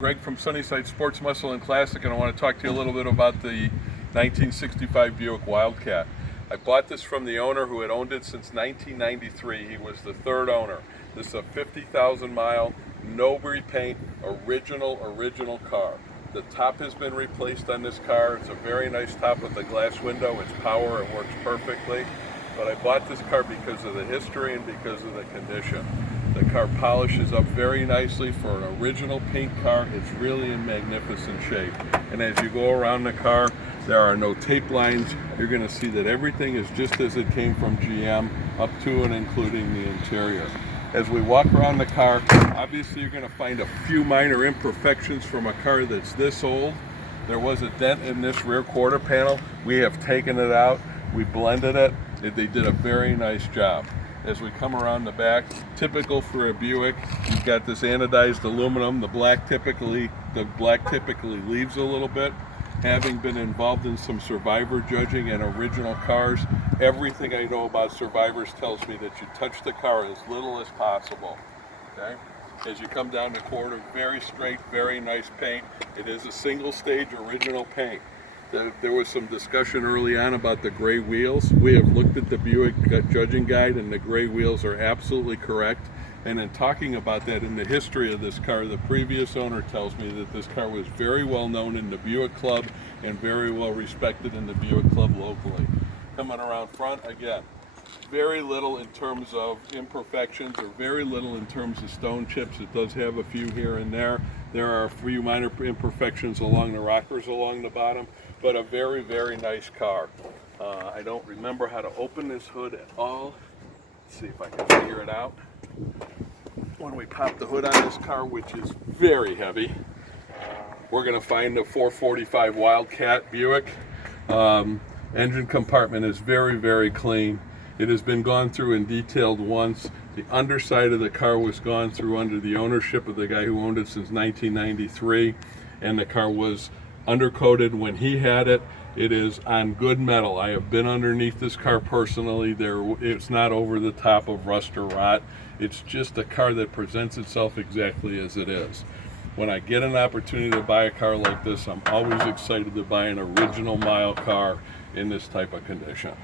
Greg from Sunnyside Sports Muscle and Classic, and I want to talk to you a little bit about the 1965 Buick Wildcat. I bought this from the owner who had owned it since 1993. He was the third owner. This is a 50,000 mile, no repaint, original car. The top has been replaced on this car. It's a very nice top with a glass window. It's power, it works perfectly. But I bought this car because of the history and because of the condition. The car polishes up very nicely for an original paint car. It's really in magnificent shape. And as you go around the car, there are no tape lines. You're going to see that everything is just as it came from GM, up to and including the interior. As we walk around the car, obviously you're going to find a few minor imperfections from a car that's this old. There was a dent in this rear quarter panel. We have taken it out. We blended it. They did a very nice job. As we come around the back, typical for a Buick, you've got this anodized aluminum. The black typically leaves a little bit. Having been involved in some survivor judging and original cars, everything I know about survivors tells me that you touch the car as little as possible. Okay? As you come down the corridor, very straight, very nice paint. It is a single stage original paint. There was some discussion early on about the gray wheels. We have looked at the Buick judging guide, and the gray wheels are absolutely correct. And in talking about that in the history of this car, the previous owner tells me that this car was very well known in the Buick Club and very well respected in the Buick Club locally. Coming around front, again, very little in terms of imperfections or very little in terms of stone chips. It does have a few here and there. There are a few minor imperfections along the rockers along the bottom, but a very nice car. I don't remember how to open this hood at all. Let's see if I can figure it out. When we pop the hood on this car, which is very heavy, we're going to find a 445 Wildcat Buick. Engine compartment is very clean. It has been gone through and detailed once. The underside of the car was gone through under the ownership of the guy who owned it since 1993, and the car was undercoated when he had it. It is on good metal. I have been underneath this car personally. It's not over the top of rust or rot. It's just a car that presents itself exactly as it is. When I get an opportunity to buy a car like this, I'm always excited to buy an original mile car in this type of condition.